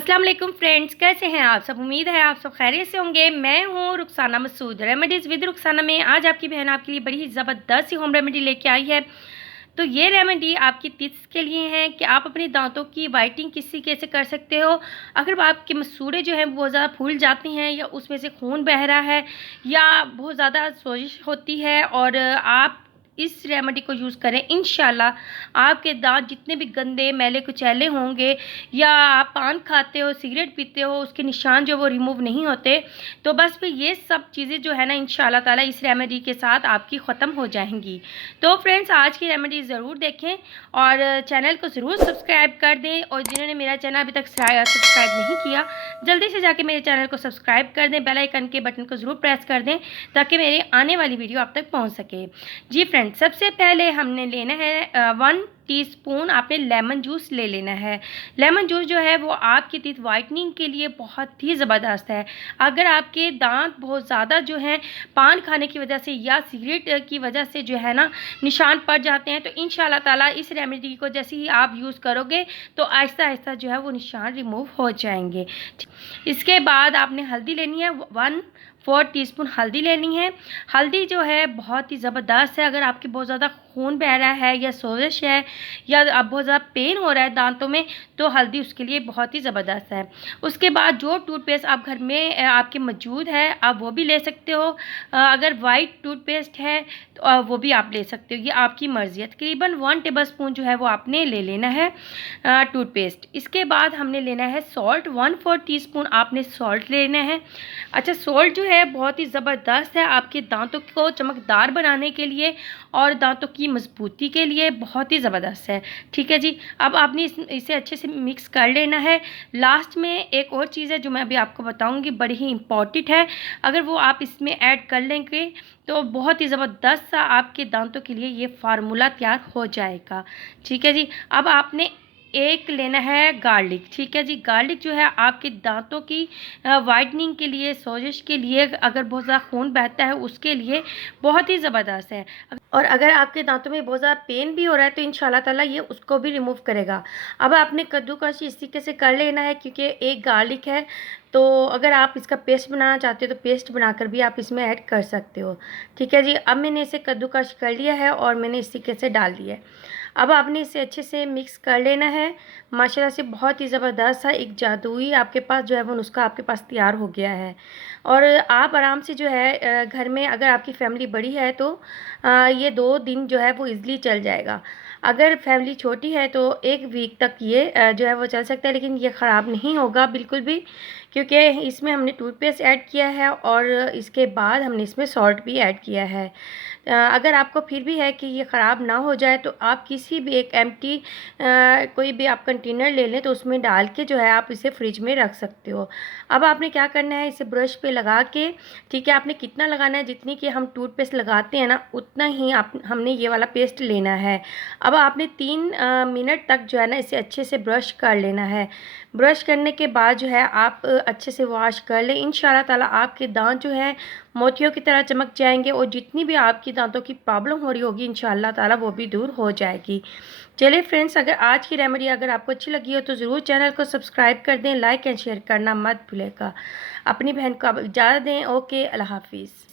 अस्सलाम वालेकुम फ्रेंड्स, कैसे हैं आप सब। उम्मीद है आप सब खैरियत से होंगे। मैं हूं रुखसाना मसूद, रेमेडीज़ विद रुखसाना में आज आपकी बहन आपके लिए बड़ी ही ज़बरदस्त सी होम रेमेडी लेके आई है। तो ये रेमेडी आपकी टिप्स के लिए है कि आप अपने दांतों की वाइटनिंग किसी कैसे कर सकते हो। अगर आपके मसूड़े जो हैं बहुत ज़्यादा फूल जाती हैं या उसमें से खून बह रहा है या बहुत ज़्यादा सोजिश होती है और आप इस रेमेडी को यूज़ करें, इंशाल्लाह आपके दांत जितने भी गंदे मैले कुचैले होंगे या आप पान खाते हो, सिगरेट पीते हो, उसके निशान जो वो रिमूव नहीं होते। तो बस फिर ये सब चीज़ें जो है ना इंशाल्लाह ताला इस रेमेडी के साथ आपकी ख़त्म हो जाएंगी। तो फ्रेंड्स आज की रेमेडी ज़रूर देखें और चैनल को ज़रूर सब्सक्राइब कर दें, और जिन्होंने मेरा चैनल अभी तक सब्सक्राइब नहीं किया जल्दी से जाके मेरे चैनल को सब्सक्राइब कर दें, बेल आइकन के बटन को ज़रूर प्रेस कर दें ताकि मेरी आने वाली वीडियो आप तक पहुंच सके। जी फ्रेंड्स, सबसे पहले हमने लेना है 1 टीस्पून आपने लेमन जूस ले लेना है। लेमन जूस जो है वो आपकी टीथ वाइटनिंग के लिए बहुत ही ज़बरदस्त है। अगर आपके दांत बहुत ज़्यादा जो हैं पान खाने की वजह से या सिगरेट की वजह से जो है ना निशान पड़ जाते हैं, तो इंशाल्लाह ताला इस रेमेडी को जैसे ही आप यूज़ करोगे तो आहिस्ता आहिस्ता जो है वो निशान रिमूव हो जाएंगे। इसके बाद आपने हल्दी लेनी है, 1/4 टीस्पून हल्दी लेनी है। हल्दी जो है बहुत ही ज़बरदस्त है। अगर आपके बहुत ज़्यादा खून बह रहा है या सोजिश है या अब बहुत ज़्यादा पेन हो रहा है दांतों में, तो हल्दी उसके लिए बहुत ही ज़बरदस्त है। उसके बाद जो टूथपेस्ट आप घर में आपके मौजूद है आप वो भी ले सकते हो। अगर वाइट टूथपेस्ट है तो वो भी आप ले सकते हो, ये आपकी मर्ज़ी है। तकरीबन 1 टेबलस्पून जो है वो आपने ले लेना है टूथपेस्ट। इसके बाद हमने लेना है सॉल्ट, 1/4 टीस्पून आपने सॉल्ट लेना है। अच्छा, सॉल्ट जो है बहुत ही ज़बरदस्त है आपके दांतों को चमकदार बनाने के लिए और दांतों की मजबूती के लिए बहुत ही ज़बरदस्त है। ठीक है जी, अब आपने इसे अच्छे से मिक्स कर लेना है। लास्ट में एक और चीज़ है जो मैं अभी आपको बताऊंगी, बड़ी ही इम्पॉर्टेंट है। अगर वो आप इसमें ऐड कर लेंगे तो बहुत ही ज़बरदस्त सा आपके दांतों के लिए ये फार्मूला तैयार हो जाएगा। ठीक है जी, अब आपने एक लेना है गार्लिक। ठीक है जी, गार्लिक जो है आपके दांतों की वाइटनिंग के लिए, सोजिश के लिए, अगर बहुत ज़्यादा खून बहता है उसके लिए बहुत ही ज़बरदस्त है। और अगर आपके दांतों में बहुत ज़्यादा पेन भी हो रहा है तो इंशाल्लाह ताला ये उसको भी रिमूव करेगा। अब आपने कद्दूकस इस तरीके से कर लेना है क्योंकि एक गार्लिक है, तो अगर आप इसका पेस्ट बनाना चाहते हो तो पेस्ट बनाकर भी आप इसमें ऐड कर सकते हो। ठीक है जी, अब मैंने इसे कद्दूकस कर लिया है और मैंने इस तरीके से डाल दिया है। अब आपने इसे अच्छे से मिक्स कर लेना है। माशाल्लाह से बहुत ही ज़बरदस्त सा एक जादुई आपके पास जो है वो नुस्खा आपके पास तैयार हो गया है। और आप आराम से जो है घर में अगर आपकी फैमिली बड़ी है तो ये 2 दिन जो है वो ईज़िली चल जाएगा। अगर फैमिली छोटी है तो 1 वीक तक ये जो है वो चल सकता है, लेकिन ये ख़राब नहीं होगा बिल्कुल भी, क्योंकि इसमें हमने टूथपेस्ट ऐड किया है और इसके बाद हमने इसमें सॉल्ट भी ऐड किया है। अगर आपको फिर भी है कि ये ख़राब ना हो जाए तो आप किसी भी एक एम्प्टी कोई भी आप कंटेनर ले लें तो उसमें डाल के जो है आप इसे फ्रिज में रख सकते हो। अब आपने क्या करना है, इसे ब्रश पे लगा के, ठीक है, आपने कितना लगाना है, जितनी कि हम टूथपेस्ट लगाते हैं ना उतना ही आप हमने ये वाला पेस्ट लेना है। अब आपने 3 मिनट तक जो है ना इसे अच्छे से ब्रश कर लेना है। ब्रश करने के बाद जो है आप अच्छे से वॉश कर लें, इंशाल्लाह ताला आपके दांत जो है मोतियों की तरह चमक जाएंगे और जितनी भी आपकी दांतों की प्रॉब्लम हो रही होगी इंशाल्लाह ताला वो भी दूर हो जाएगी। चलिए फ्रेंड्स, अगर आज की रेमेडी अगर आपको अच्छी लगी हो तो ज़रूर चैनल को सब्सक्राइब कर दें, लाइक एंड शेयर करना मत भूलिएगा। अपनी बहन को अब इजाज़त दें। ओके, अल्लाह हाफिज़।